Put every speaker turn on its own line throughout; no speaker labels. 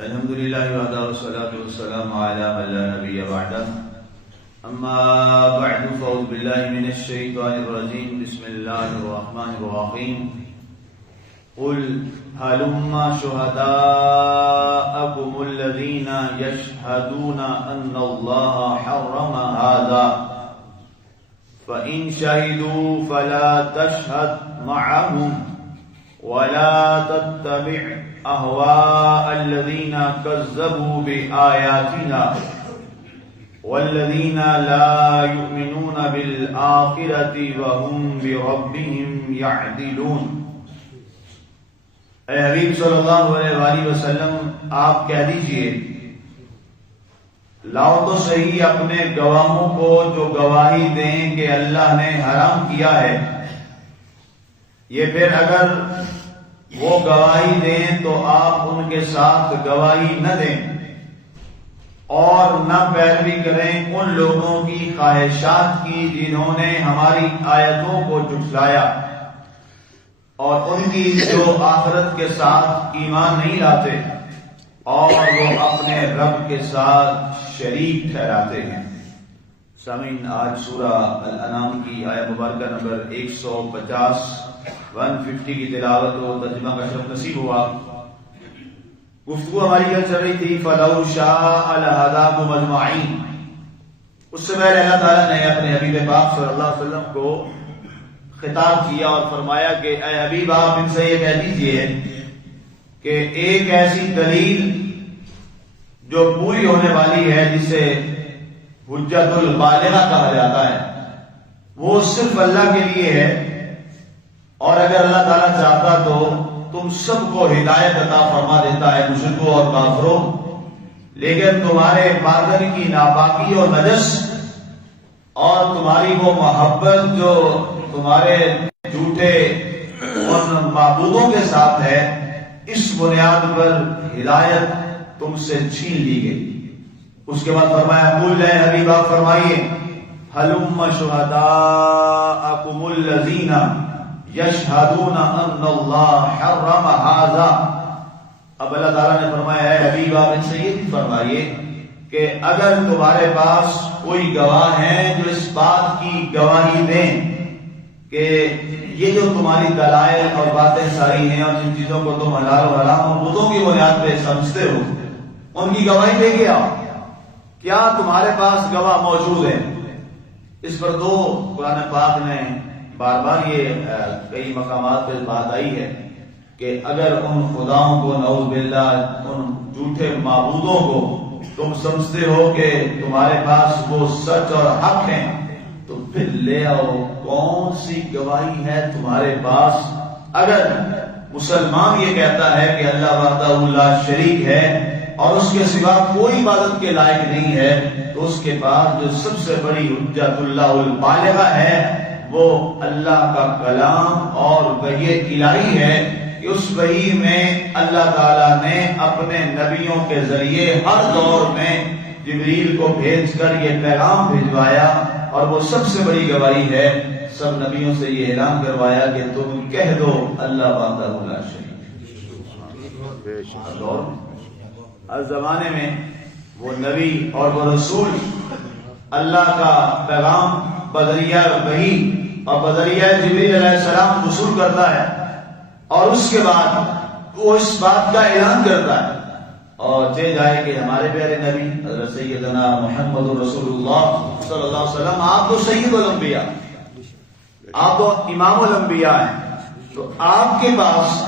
الحمد لله وعلى والصلاة والسلام على من لا نبي بعده أما بعد فأعوذ بالله من الشيطان الرجيم بسم الله الرحمن الرحيم قل هلم شهداءكم الذين يشهدون أن الله حرم هذا فإن شهدوا فلا تشهد معهم ولا تتبع أهواء الذين كذبوا بآياتنا والذين لا يؤمنون بالآخرة وهم بربهم يعدلون اے حبیب صلی اللہ علیہ وآلہ وسلم، آپ کہہ دیجیے، لاؤ تو صحیح اپنے گواہوں کو جو گواہی دیں کہ اللہ نے حرام کیا ہے۔ یہ پھر اگر وہ گواہی دیں تو آپ ان کے ساتھ گواہی نہ دیں۔ اور نہ پیروی کریں ان لوگوں کی خواہشات کی جنہوں نے ہماری آیتوں کو جھٹلایا۔ اور ان کی جو آخرت کے ساتھ ایمان نہیں لاتے، اور وہ اپنے رب کے ساتھ شریک ٹھہراتے ہیں۔ سامعین، آج سورہ الانام کی آیت مبارکہ نمبر ایک سو پچاس ون ففٹی کی تلاوت و ترجمہ کا شرف نصیب ہوا۔ گفتگو ہماری کل چل رہی تھی، فلو شاہ الہداب مجمعین اس سے پہلے اللہ تعالیٰ نے اپنے حبیب پاک صلی اللہ علیہ وسلم کو خطاب کیا اور فرمایا کہ، اے حبیب آپ، ان سے یہ کہہ دیجیے کہ ایک ایسی دلیل جو پوری ہونے والی ہے جسے حجت البالغہ کہا جاتا ہے۔ وہ صرف اللہ کے لیے ہے اور اگر اللہ تعالیٰ چاہتا تو تم سب کو ہدایت عطا فرما دیتا ہے مشرقوں اور کافروں۔ لیکن تمہارے بادل کی ناپاکی اور نجس اور تمہاری وہ محبت جو تمہارے جھوٹے اور معبودوں کے ساتھ ہے، اس بنیاد پر ہدایت تم سے چھین لی گئی۔ اس کے بعد فرمایا، قل اے حبیب آپ فرمائیے حلم شہداءکم الذین یشہدون ان اللہ حرم هذا؟ اب اللہ تعالیٰ نے فرمایا ہے حبیب، آپ ان سے یہ فرمائیے کہ اگر تمہارے پاس کوئی گواہ ہیں جو اس بات کی گواہی دیں کہ یہ جو تمہاری دلائل اور باتیں ساری ہیں اور جن چیزوں کو تم حلال و حرام اور بتوں کی بنیاد پہ سمجھتے ہو، ان کی گواہی دے گیا کیا تمہارے پاس گواہ موجود ہیں؟ اس پر دو قرآن پاک نے بار بار یہ کئی مقامات پہ بات آئی ہے کہ اگر ان خداؤں کو، نعوذ باللہ، ان جھوٹے معبودوں کو تم سمجھتے ہو کہ تمہارے پاس وہ سچ اور حق ہیں، تو پھر لے آؤ، کون سی گواہی ہے تمہارے پاس؟ اگر مسلمان یہ کہتا ہے کہ اللہ وحدہ اللہ شریک ہے اور اس کے سوا کوئی عبادت کے لائق نہیں ہے تو اس کے پاس جو سب سے بڑی حجت اللہ البالغہ ہے وہ اللہ کا کلام اور وحی الہی ہے کہ اس وحی میں اللہ تعالیٰ نے اپنے نبیوں کے ذریعے ہر دور میں جبریل کو بھیج کر یہ پیغام بھیجوایا اور وہ سب سے بڑی گواہی ہے۔ سب نبیوں سے یہ اعلان کروایا کہ تم کہہ دو اللہ لا شریک اور ہر زمانے میں وہ نبی اور وہ رسول اللہ کا پیغام بدریہ وحی اور بدریہ جبریل علیہ السلام وصول کرتا ہے اور اس کے بعد وہ اس بات کا اعلان کرتا ہے اور چے جائے کہ ہمارے پیارے نبی حضرت سیدنا محمد رسول اللہ صلی اللہ علیہ وسلم، آپ تو سید الانبیاء، آپ تو امام الانبیاء ہیں۔ تو آپ کے پاس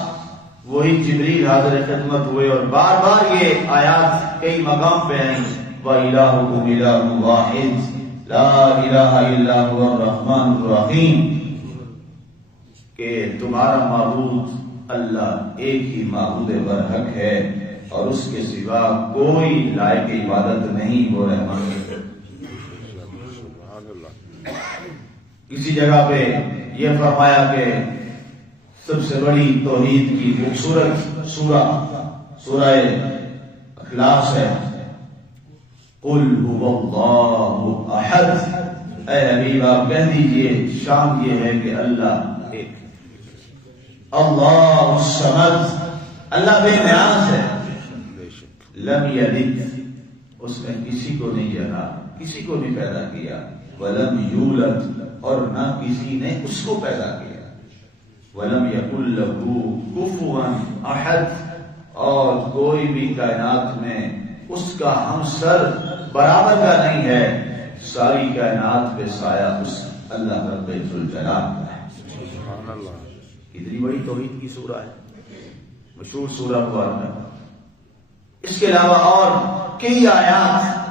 وہی جبریل حاضر خدمت ہوئے اور بار بار یہ آیات کئی مقام پہ آئیں۔ وَإِلَهُكُمْ إِلَهُ وَاحِدٌ، لَا إِلَهَ إِلَّا هُوَ الرَّحْمَنُ الرَّحِيمُ کہ تمہارا معبود اللہ ایک ہی معبود برحق ہے اور اس کے سوا کوئی لائق عبادت نہیں وہ رحمان کسی جگہ پہ یہ فرمایا کہ سب سے بڑی توحید کی خوبصورت سورہ سورہ اخلاص ہے۔ قل هو اللہ احد۔ اے حبیب، آپ کہہ دیجیے، شان یہ ہے کہ اللہ ایک۔ اللہ الصمد۔ اللہ بے نیاز ہے۔ لم یلد۔ اس نے کسی کو نہیں جنا کسی کو نہیں پیدا کیا۔ ولم یولد۔ اور نہ کسی نے اس کو پیدا کیا۔ ولم یق الفو احد۔ اور کوئی بھی کائنات میں اس کا ہم سر برابر کا نہیں ہے۔ ساری کائنات پہ سایہ اس اللہ رب الجلال کا ہے۔ کتنی بڑی توحید کی سورہ ہے۔ مشہور سورہ ہوا اس کے علاوہ اور کئی آیات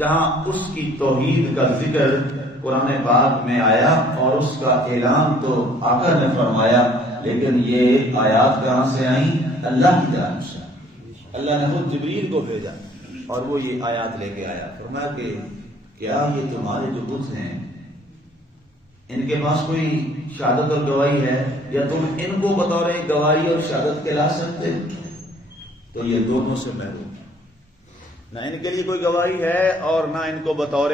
جہاں اس کی توحید کا ذکر قرآن پاک میں آیا اور اس کا اعلان تو آکر نے فرمایا، لیکن یہ آیات کہاں سے آئیں؟ اللہ کی جانب سے۔ اللہ نے خود جبریل کو بھیجا اور وہ یہ آیات لے کے آیا۔ فرمایا کہ کیا یہ تمہارے جو بت ہیں، ان کے پاس کوئی شہادت اور گواہی ہے؟ یا تم ان کو بطور گواہی اور شہادت کے لا سکتے؟ تو یہ دونوں سے محروم۔ نہ ان کے لیے کوئی گواہی ہے اور نہ ان کو بطور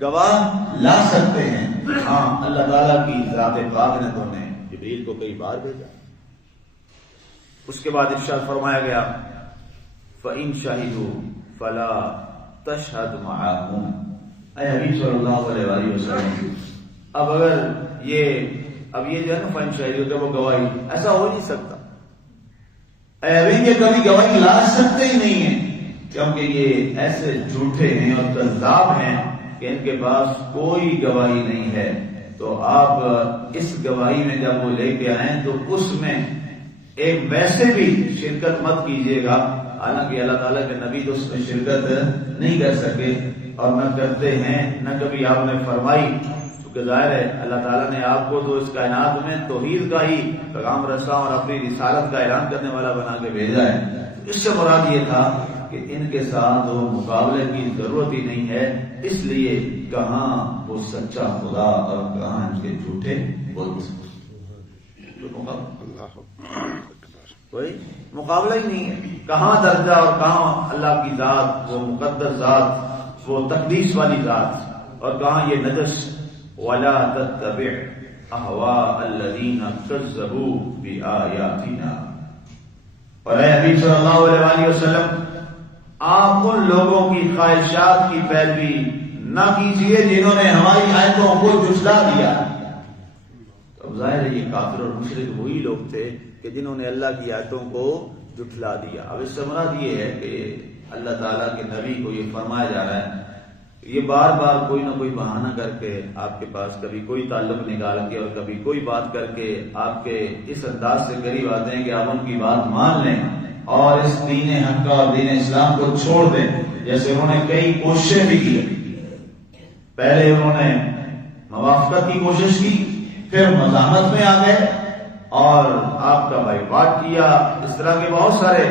گواہ لا سکتے ہیں۔ ہاں اللہ تعالیٰ کی ذات پاک نے تو نے جبریل کو کئی بار بھیجا۔ اس کے بعد ارشاد فرمایا گیا فعین شاہد فلا تشہد معاہم اے حبیب صلی اللہ علیہ وآلہ وسلم، اب اگر یہ، اب یہ جو ہے نا فائن شاہد وہ گواہی، ایسا ہو نہیں سکتا۔ اے حبیب، یہ کبھی گواہی لا سکتے ہی نہیں ہیں۔ کیونکہ یہ ایسے جھوٹے ہیں اور تذاب ہیں کہ ان کے پاس کوئی گواہی نہیں ہے۔ تو آپ اس گواہی میں جب وہ لے کے آئیں تو اس میں ایک ویسے بھی شرکت مت کیجیے گا۔ حالانکہ اللہ تعالیٰ کے نبی تو اس میں شرکت نہیں کر سکے اور نہ کرتے ہیں، نہ کبھی آپ نے فرمائی۔ چونکہ ظاہر ہے، اللہ تعالیٰ نے آپ کو تو اس کائنات میں توحید کا ہی پیغام رسا اور اپنی رسالت کا اعلان کرنے والا بنا کے بھیجا ہے۔ اس سے مراد یہ تھا کہ ان کے ساتھ وہ مقابلے کی ضرورت ہی نہیں ہے، اس لیے کہاں وہ سچا خدا اور کہاں ان کے جھوٹے کوئی مقابلہ ہی نہیں ہے۔ کہاں درجہ اور کہاں اللہ کی ذات، وہ مقدس ذات، وہ تقدیس والی ذات، اور کہاں یہ نجس۔ ولا تتبع احواء الذين كذبوا بآياتنا۔ اور اے حبیب صلی اللہ علیہ وسلم آپ ان لوگوں کی خواہشات کی پیروی نہ کیجیے جنہوں نے ہماری آیتوں کو جسلا دیا۔ تو ظاہر ہے یہ کافر اور مشرق وہی لوگ تھے کہ جنہوں نے اللہ کی آیتوں کو جٹلا دیا۔ اب اس سے مراد یہ ہے کہ اللہ تعالیٰ کے نبی کو یہ فرمایا جا رہا ہے۔ یہ بار بار کوئی نہ کوئی بہانہ کر کے آپ کے پاس کبھی کوئی تعلق نکال کے اور کبھی کوئی بات کر کے آپ کے اس انداز سے قریب آتے ہیں کہ آپ ان کی بات مان لیں۔ اور اس دین حق اور دین اسلام کو چھوڑ دیں، جیسے انہوں نے کئی کوششیں بھی کی۔ پہلے انہوں نے موافقت کی کوشش کی، پھر مزاحمت میں آ گئے اور آپ کا بھائی بات کیا۔ اس طرح کے بہت سارے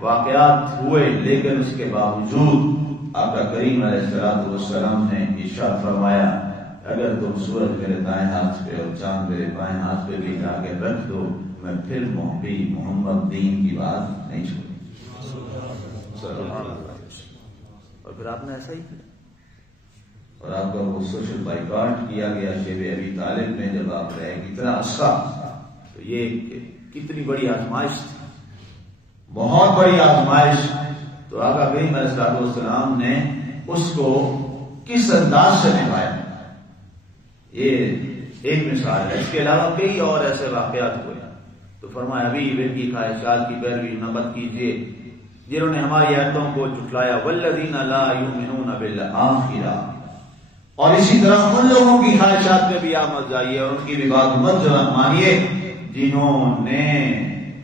واقعات ہوئے، لیکن اس کے باوجود آپ کا کریم علیہ السلام والسلام نے ارشاد فرمایا، اگر تم سورج میرے دائیں ہاتھ پہ اور چاند میرے بائیں ہاتھ پہ بھی جا کے رکھ دو میں پھر محبی محمد دین کی بات نہیں چھوڑی۔ اور پھر آپ نے ایسا ہی کیا؟ اور آپ کا وہ سوشل بائیکاٹ کیا گیا شیب ابھی طالب میں جب آپ رہے کتنا اچھا تو یہ کتنی بڑی آزمائش تھی۔ بہت بڑی آزمائش۔ تو آقا کریم علیہ السلام نے اس کو کس انداز سے نبھایا؟ یہ ایک مثال ہے۔ اس کے علاوہ کئی اور ایسے واقعات ہوئے۔ تو فرمایا ابھی ابن کی خواہشات کی پیروی نہ مت کیجیے جنہوں نے ہماری آیتوں کو جھٹلایا والذین لا یؤمنون بالآخرہ اور اسی طرح ان لوگوں کی خواہشات میں بھی آپ مت جائیے اور ان کی بھی بات مت مانیے۔ جنہوں نے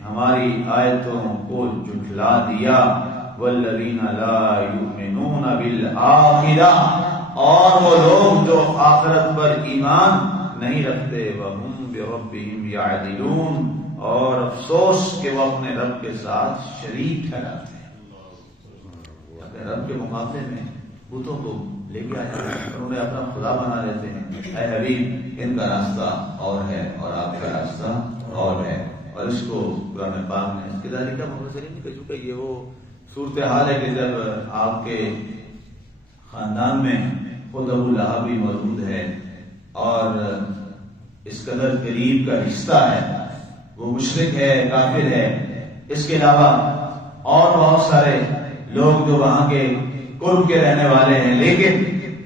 ہماری آیتوں کو جھٹلا دیا والذین لا یؤمنون بالآخرہ اور وہ لوگ جو آخرت پر ایمان نہیں رکھتے وہم بربہم یعدلون اور افسوس کہ وہ اپنے رب کے ساتھ شریک ٹھہراتے ہیں۔ اپنے رب کے مقابلے میں بتوں کو لے کے آیا انہوں نے اپنا خدا بنا لیتے ہیں۔ اے حبیب، ان کا راستہ اور ہے اور آپ کا راستہ اور ہے۔ اور اس کو قرآن پاک نے اس کے داری کا محمد سلیم جی، کہہ چکا یہ وہ صورتحال ہے کہ جب آپ کے خاندان میں خود ابو اللہ بھی موجود ہے اور اس قدر قریب کا رشتہ ہے وہ مشرق ہے، کافر ہے۔ اس کے علاوہ اور بہت سارے لوگ جو وہاں کے قرب کے رہنے والے ہیں، لیکن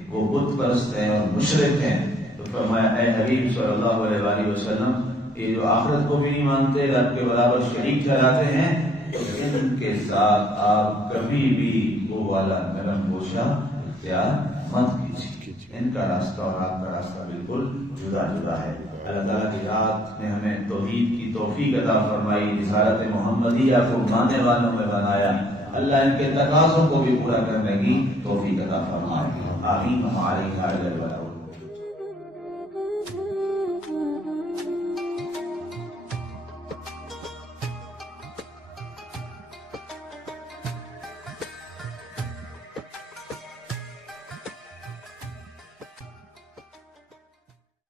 وہ بت پرست ہیں اور مشرق ہیں۔ تو فرمایا، اے حبیب صلی اللہ علیہ وآلہ وسلم، یہ جو آخرت کو بھی نہیں مانتے، رب کے برابر شریک ٹھہراتے ہیں ان کے ساتھ آپ کبھی بھی وہ والا نرم گوشہ اختیار مت کیجیے۔ ان کا راستہ اور آپ کا راستہ بالکل جدا جدا ہے۔ اللہ تعالیٰ کی رات نے ہمیں توحید کی توفیق عطا فرمائی، رسالت محمدیہ کو ماننے والوں میں بنایا۔ اللہ ان کے تقاضوں کو بھی پورا کرنے کی توفیق عطا فرمائے۔ آمین۔ ہمارے